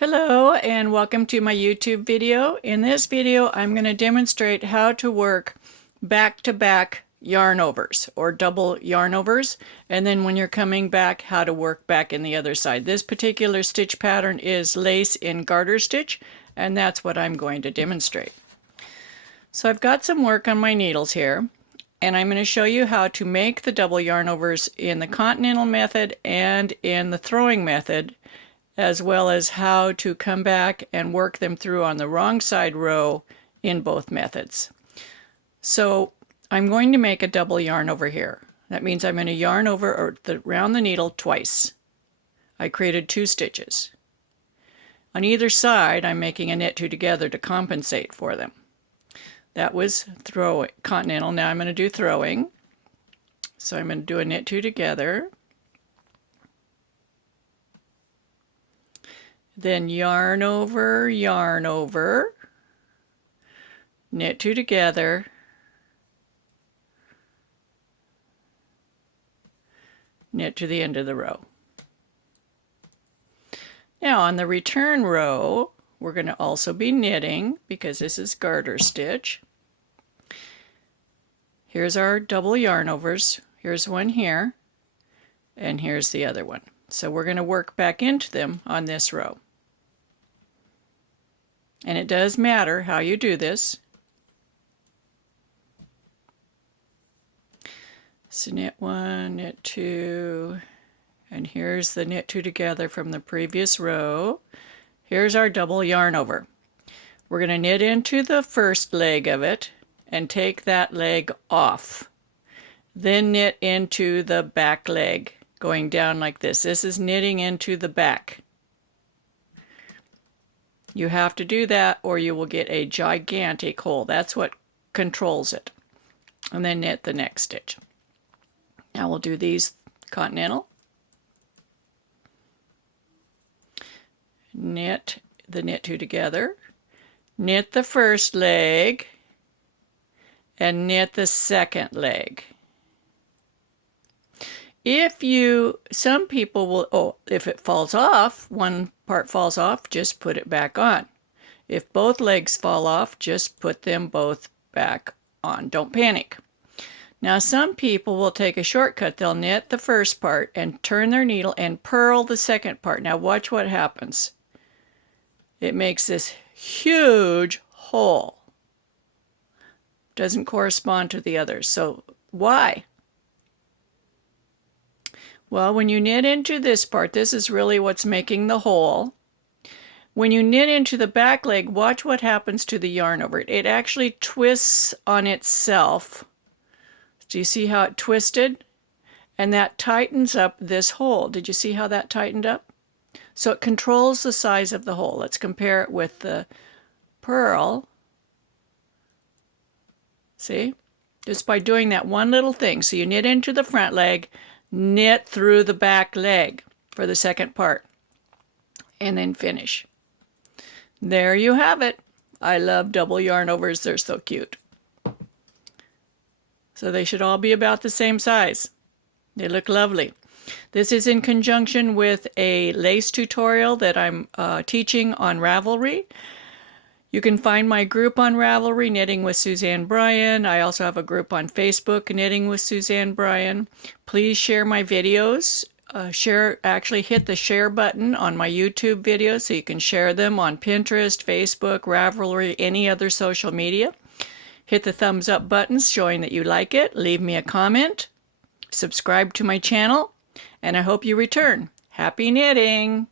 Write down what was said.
Hello and welcome to my YouTube video. In this video I'm going to demonstrate how to work back-to-back yarn overs or double yarn overs, and then when you're coming back how to work back in the other side. This particular stitch pattern is lace in garter stitch, and that's what I'm going to demonstrate. So I've got some work on my needles here, and I'm going to show you how to make the double yarn overs in the continental method and in the throwing method, as well as how to come back and work them through on the wrong side row in both methods. So I'm going to make a double yarn over here. That means I'm going to yarn over around the needle twice. I created 2 stitches. On either side I'm making a knit 2 together to compensate for them. That was continental. Now I'm going to do throwing. So I'm going to do a knit 2 together. Then yarn over, knit 2 together, knit to the end of the row. Now on the return row, we're going to also be knitting because this is garter stitch. Here's our double yarn overs. Here's one here, and here's the other one. So we're going to work back into them on this row. And it does matter how you do this. So knit 1, knit 2, and here's the knit 2 together from the previous row. Here's our double yarn over. We're going to knit into the first leg of it and take that leg off. Then knit into the back leg, going down like this. This is knitting into the back. You have to do that or you will get a gigantic hole. That's what controls it. And then knit the next stitch. Now we'll do these continental. Knit the knit 2 together. Knit the first leg and knit the second leg. Some people will, if it falls off, one part falls off, just put it back on. If both legs fall off, just put them both back on. Don't panic. Now some people will take a shortcut. They'll knit the first part and turn their needle and purl the second part. Now watch what happens. It makes this huge hole. Doesn't correspond to the others. So why? Well, when you knit into this part, this is really what's making the hole. When you knit into the back leg, watch what happens to the yarn over it. It actually twists on itself. Do you see how it twisted? And that tightens up this hole. Did you see how that tightened up? So it controls the size of the hole. Let's compare it with the purl. See? Just by doing that one little thing. So you knit into the front leg, knit through the back leg for the second part, and then finish. There you have it. I love double yarn overs. They're so cute. So they should all be about the same size. They look lovely. This is in conjunction with a lace tutorial that I'm teaching on Ravelry. You can find my group on Ravelry, Knitting with Suzanne Bryan. I also have a group on Facebook, Knitting with Suzanne Bryan. Please share my videos. Actually hit the share button on my YouTube videos so you can share them on Pinterest, Facebook, Ravelry, any other social media. Hit the thumbs up button showing that you like it. Leave me a comment. Subscribe to my channel. And I hope you return. Happy knitting!